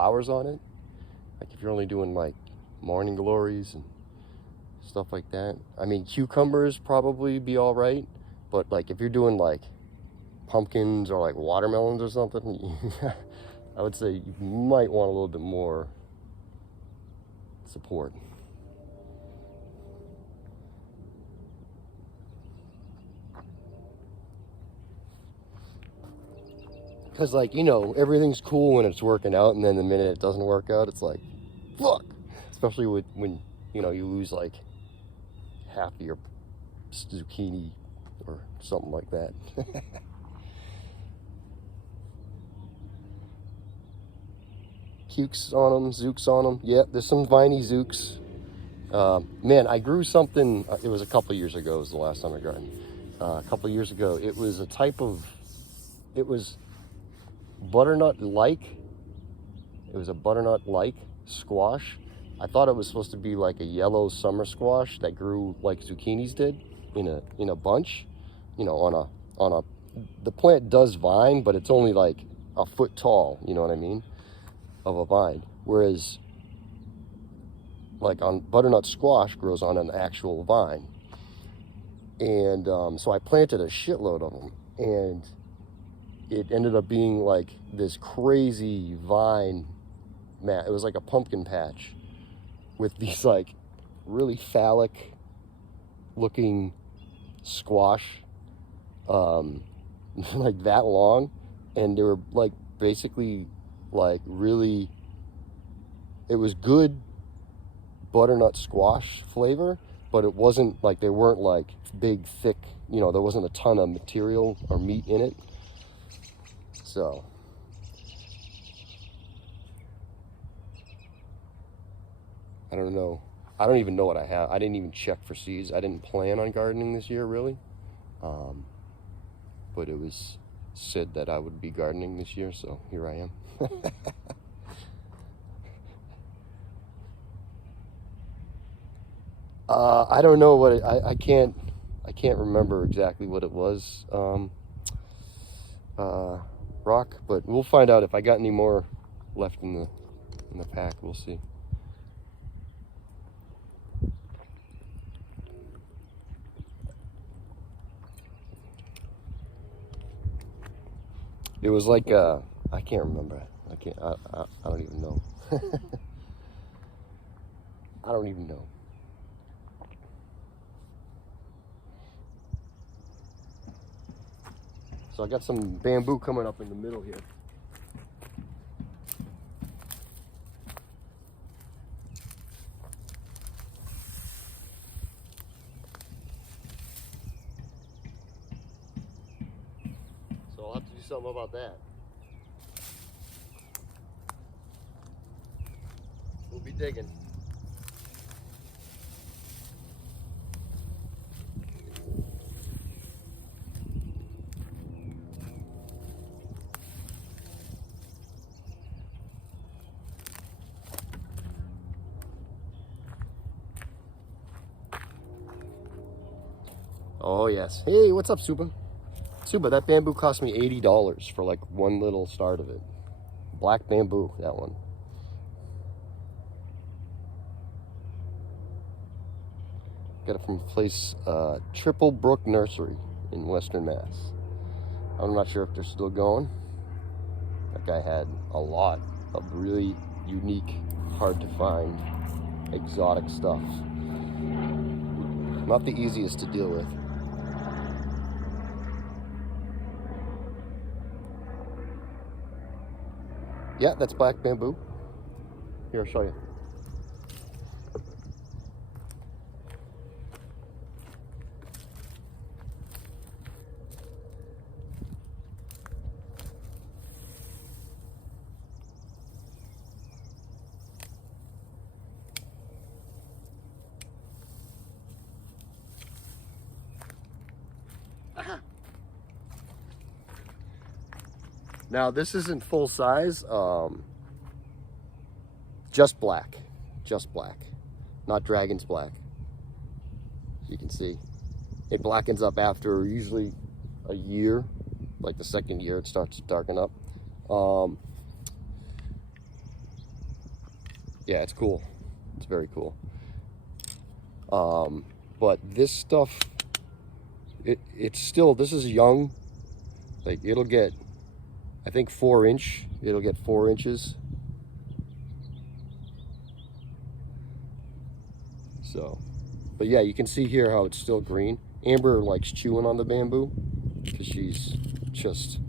flowers on it. Like if you're only doing like morning glories and stuff like that. I mean, cucumbers probably be all right, but like if you're doing like pumpkins or like watermelons or something, I would say you might want a little bit more support. Because, like, you know, everything's cool when it's working out, and then the minute it doesn't work out, it's like, fuck. Especially when you know, you lose like half of your zucchini or something like that. Cukes on them, zooks on them. Yep, there's some viney zooks. Man, I grew something, it was a couple years ago, it was the last time I gardened. A couple years ago, it was a type of, it was butternut-like. It was a butternut-like squash. I thought it was supposed to be like a yellow summer squash that grew like zucchinis did in a bunch, you know, on a the plant does vine, but it's only like a foot tall, you know what I mean, of a vine. Whereas like on butternut squash grows on an actual vine. And so I planted a shitload of them, and it ended up being like this crazy vine mat. It was like a pumpkin patch with these like really phallic looking squash, like that long, and they were like basically like really, it was good butternut squash flavor, but it wasn't like, they weren't like big thick, you know, there wasn't a ton of material or meat in it. So I don't know. I don't even know what I have. I didn't even check for seeds. I didn't plan on gardening this year, really. But it was said that I would be gardening this year, so here I am. I don't know what I can't remember exactly what it was, Rock, but we'll find out if I got any more left in the pack. We'll see. It was like I can't remember. I don't even know. I don't even know. So I got some bamboo coming up in the middle here. So I'll have to do something about that. We'll be digging. Oh yes. Hey, what's up, Suba? Suba, that bamboo cost me $80 for like one little start of it. Black bamboo, that one. Got it from a place, Triple Brook Nursery in Western Mass. I'm not sure if they're still going. That guy had a lot of really unique, hard to find, exotic stuff. Not the easiest to deal with. Yeah, that's black bamboo. Here, I'll show you. Now this isn't full size, just black, not dragon's black. You can see it blackens up after usually a year, like the second year it starts to darken up. Yeah, it's cool. It's very cool. But this stuff, it's still, this is young. Like it'll get, I think 4-inch. It'll get 4 inches. So, but yeah, you can see here how it's still green. Amber likes chewing on the bamboo because she's just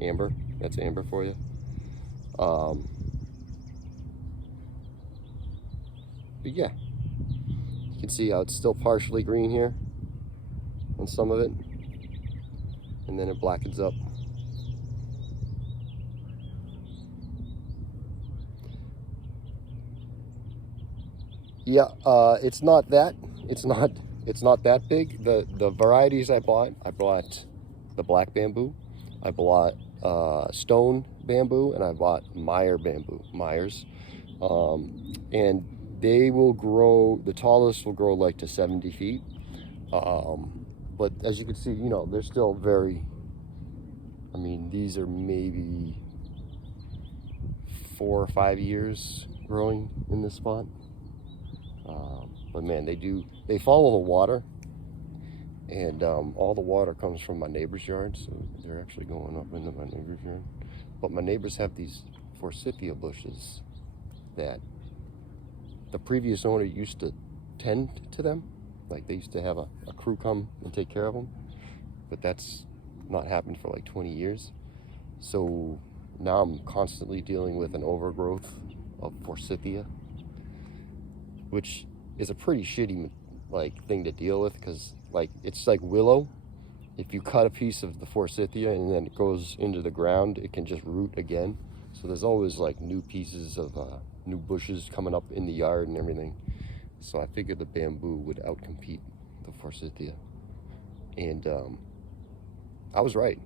Amber. That's Amber for you. But yeah, you can see how it's still partially green here on some of it, and then it blackens up. Yeah, it's not that that big. The varieties I bought the black bamboo, I bought stone bamboo, and I bought Myers, and they will grow. The tallest will grow like to 70 feet, but as you can see, you know, they're still very. I mean, these are maybe 4 or 5 years growing in this spot. But man, they follow the water, and all the water comes from my neighbor's yard, so they're actually going up into my neighbor's yard. But my neighbors have these forsythia bushes that the previous owner used to tend to them. Like they used to have a crew come and take care of them, but that's not happened for like 20 years. So now I'm constantly dealing with an overgrowth of forsythia, which is a pretty shitty like thing to deal with, because like it's like willow. If you cut a piece of the forsythia and then it goes into the ground, it can just root again. So there's always like new pieces of new bushes coming up in the yard and everything. So I figured the bamboo would outcompete the forsythia, and I was right.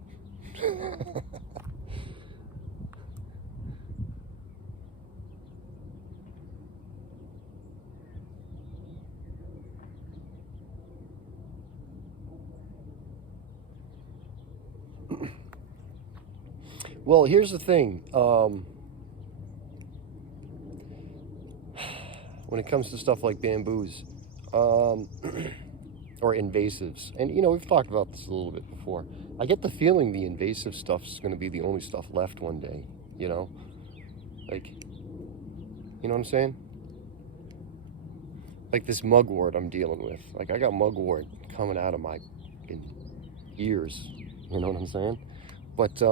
Well, here's the thing. When it comes to stuff like bamboos, or invasives, and you know, we've talked about this a little bit before. I get the feeling the invasive stuff is going to be the only stuff left one day. You know, like, you know what I'm saying? Like this mugwort I'm dealing with. Like I got mugwort coming out of my ears. You know what I'm saying? But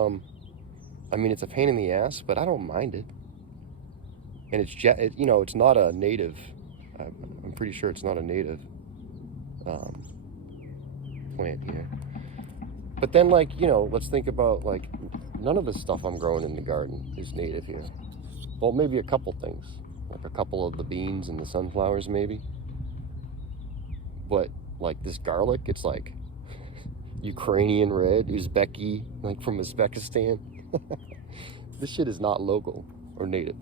I mean, it's a pain in the ass, but I don't mind it. And it's, you know, it's not a native. I'm pretty sure it's not a native plant here. But then, like, you know, let's think about, like, none of the stuff I'm growing in the garden is native here. Well, maybe a couple things, like a couple of the beans and the sunflowers, maybe. But like this garlic, it's like Ukrainian red, Uzbeki, like from Uzbekistan. This shit is not local or native.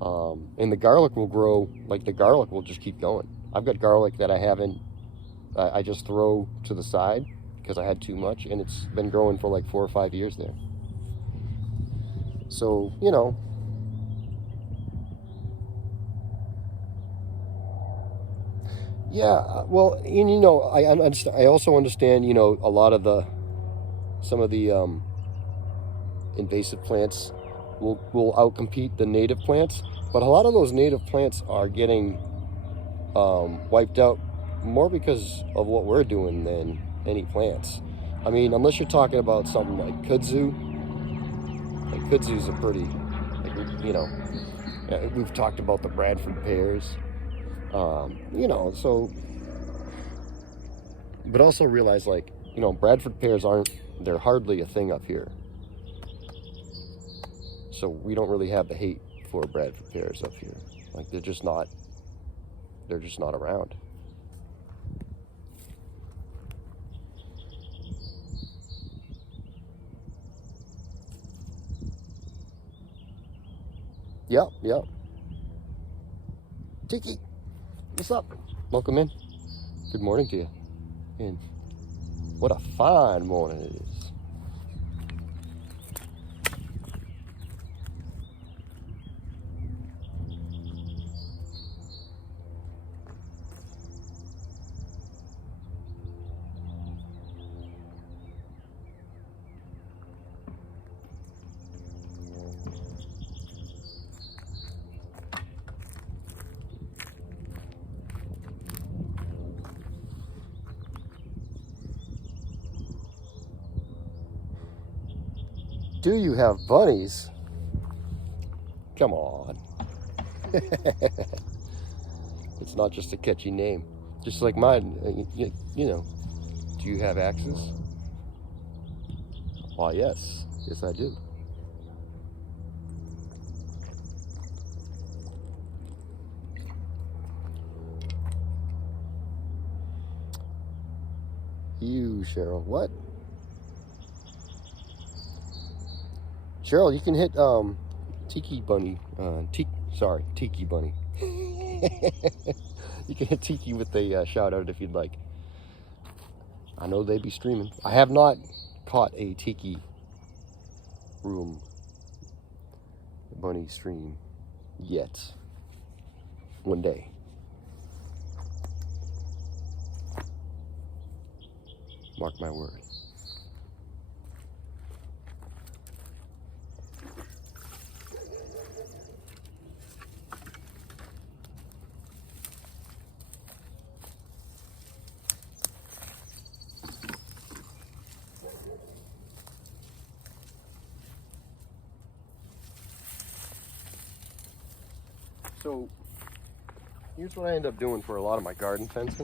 And the garlic will grow, like the garlic will just keep going. I've got garlic that I just throw to the side because I had too much, and it's been growing for like 4 or 5 years there. So, you know, yeah, well, and you know, I also understand, you know, a lot of some of the invasive plants will outcompete the native plants, but a lot of those native plants are getting wiped out more because of what we're doing than any plants. I mean, unless you're talking about something like kudzu. Like kudzus are pretty, like, you know, we've talked about the Bradford pears. You know, so, but also realize, like, you know, Bradford pears they're hardly a thing up here. So we don't really have the hate for Bradford pears up here. Like, they're just not around. Yep. Tiki, what's up? Welcome in. Good morning to you. And what a fine morning it is. do you have bunnies? Come on. It's not just a catchy name. Just like mine, you know. Do you have axes? Why, yes. Yes, I do. You, Cheryl. What? Cheryl, you can hit Tiki Bunny. Tiki Bunny. You can hit Tiki with a shout out if you'd like. I know they'd be streaming. I have not caught a Tiki Room Bunny stream yet. One day. Mark my word. So here's what I end up doing for a lot of my garden fencing.